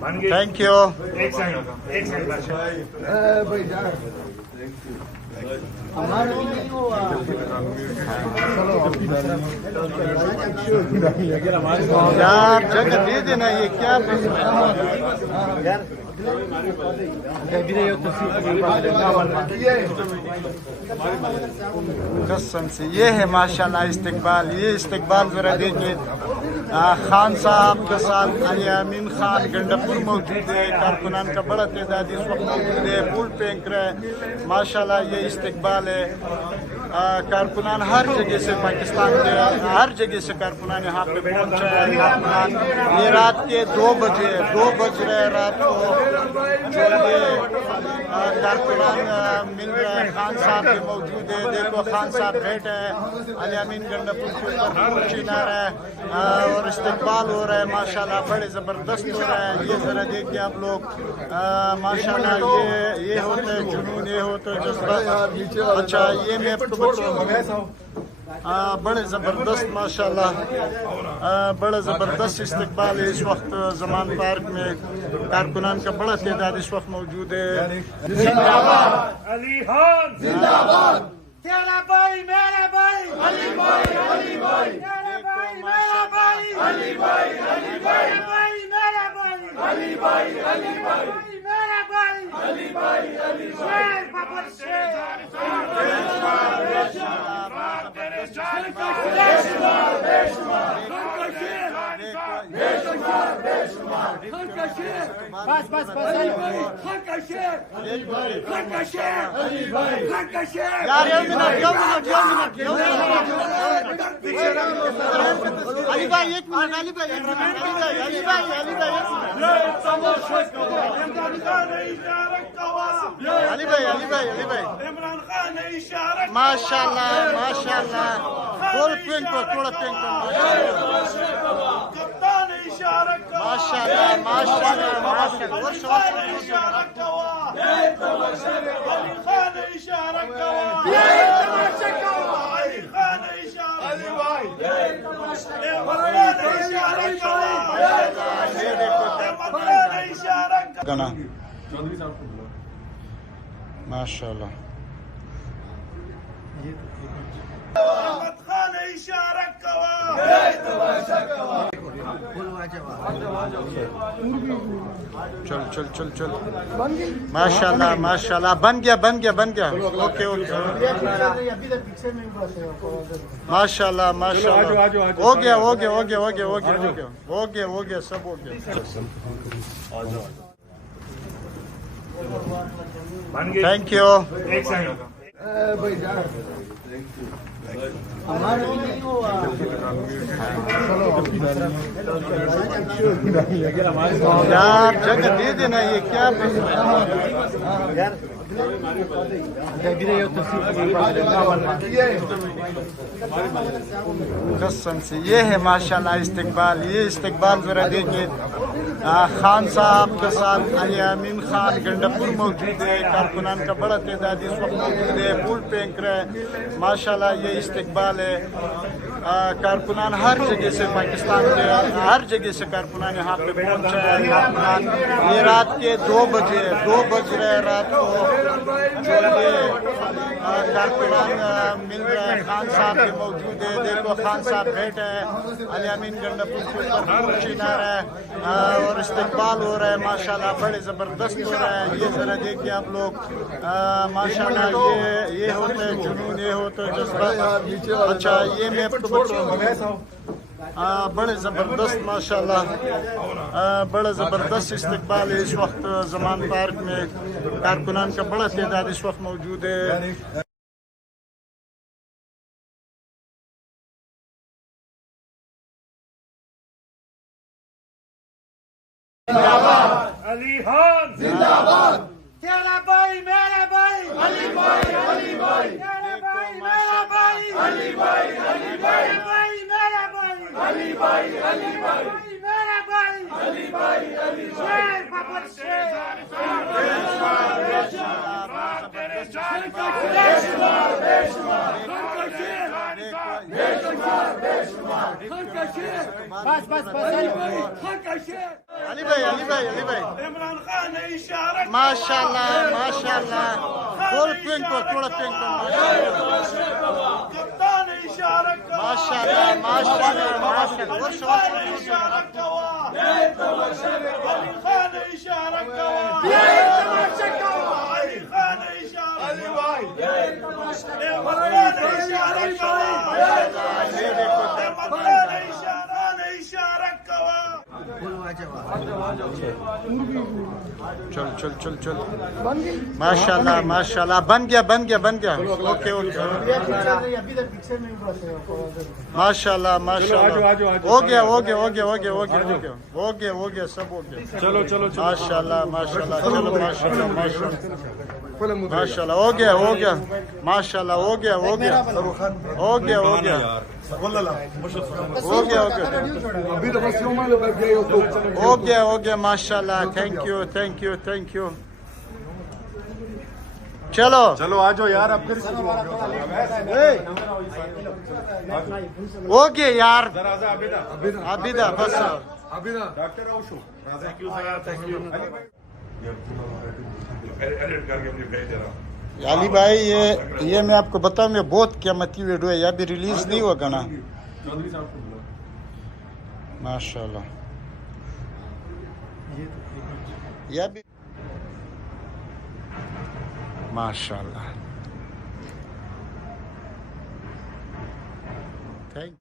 Thank you. एक second यार जगह दे देना, ये क्या कसम से ये है माशाल्लाह इस्तकबाल। ये इस्तकबाल जरा देखिए। खान साहब के साथ अमीन खान गंडापुर मौजूद है। कारकुनान का बड़ा तादाद इस वक्त मौजूद है। फूल फेंक रहे हैं माशाल्लाह। ये इस्तकबाल है। कारकुनान हर जगह से, पाकिस्तान के हर जगह से कारकुनान यहाँ पे पहुँचा है। कारकुनान ये रात के 2 बज रहे रात को जो ये कारकुनान मिल रहे हैं। खान साहब भी मौजूद है। देखो खान साहब बैठे हैं। अमीन गंडापुर के ऊपर फूल चिना रहे हैं और इस्तकबाल हो रहा है माशाल्लाह। बड़े ज़बरदस्त हो रहा है। ये ज़रा देखिए आप लोग माशाल्लाह। ये होता है जुनून, ये होता है जज्बा। अच्छा ये मैं आपको बताऊँ, बड़े ज़बरदस्त माशाल्लाह। बड़ा ज़बरदस्त इस्तकबाल है इस वक्त ज़मान पार्क में। कारकुनान का बड़ा तादाद इस वक्त मौजूद है। जिंदाबाद अली खान, जिंदाबाद तेरा भाई मेरा भाई अली भाई, अली भाई तेरा भाई मेरा भाई अली भाई, अली भाई मेरा भाई अली भाई, अली भाई मेरा भाई अली भाई, अली भाई शेर बाबर शेर बस बस बस अली भाई खान का शेर, अली भाई खान का शेर, अली भाई खान का शेर। यार एक मिनट अली भाई, एक मिनट अली भाई, एक मिनट अली भाई इमरान खान ने इशारा माशाल्लाह माशाल्लाह। फुल फेंको, थोड़ा फेंको कप्तान ने इशारा माशाल्लाह माशाल्लाह माशाल्लाह। और खान ने इशारा कवा अली खान ने इशारा कवा अली खान ने इशारा अली भाई इमरान ने इशारा कवा इमरान ने इशारा गाना माशाल्लाह। अहमद खान ने इशारा कवा चल चल चल चल माशाल्लाह माशाल्लाह। बन गया ओके ओके माशाल्लाह माशाल्लाह। हो गया सब हो गया। Thank you. एक सेकंड यार जगह दे देना, ये क्या कसम से ये है माशाल्लाह इस्तकबाल। ये इस्तकबाल जरा देखिए। खान साहब के साथ अमीन खान गंडापुर मौजूद है। कारकुनान का बड़ा तादाद इस वक्त मौजूद है। फूल फेंक रहे हैं माशाल्लाह। ये इस्तकबाल है। कारकुनान हर जगह से, पाकिस्तान के हर जगह से कारकुनान यहाँ पे पहुँचा है। कारकुनान ये रात के 2 बज रहे रात को जो ये कारकुनान मिल रहे हैं। खान साहब भी मौजूद है। देखो खान साहब बैठे हैं। अमीन गंडापुर के ऊपर फूल चिना रहे हैं और इस्तकबाल हो रहा है माशाल्लाह। बड़े ज़बरदस्त हो रहा है। ये ज़रा देखिए आप लोग माशाल्लाह। ये होता है जुनून, ये होता है जज्बा। अच्छा ये मैं आपको बताऊँ, बड़े ज़बरदस्त माशाल्लाह। बड़ा ज़बरदस्त इस्तकबाल है इस वक्त ज़मान पार्क में। कारकुनान का बड़ा तादाद इस वक्त मौजूद है। अली खान, जिंदाबाद तेरा भाई मेरा भाई अली भाई, अली भाई तेरा भाई मेरा भाई अली भाई, अली भाई मेरा भाई अली भाई, अली भाई मेरा भाई अली भाई, अली भाई शेर बाबर शेर बेशुमार الشيخ بس علي भाई حق الشيخ علي भाई इमरान खान ने इशारा माशाल्लाह थोड़ा पिंक को कप्तान ने इशारा माशाल्लाह इशारा कवा अली खान ने इशारा कवा अली खान ने इशारा अली भाई इमरान ने इशारा कवा इमरान ने इशारा कवा चल माशाल्लाह बन गया ओके माशाल्लाह हो गया सब हो गया चलो माशाल्लाह हो गया माशाल्लाह हो गया हो गया माशाल्लाह थैंक यू चलो आ जाओ यार अब फिर हो गया यार आबिदा अबिदा बस डॉक्टर आउशो थैंक यू एडिट करके अपनी भेज दे रहा हूं अली भाई ये मैं आपको बताऊं ये बहुत कीमती वीडियो है ये अभी रिलीज नहीं होगा ना माशाल्लाह ये भी माशाल्लाह थैंक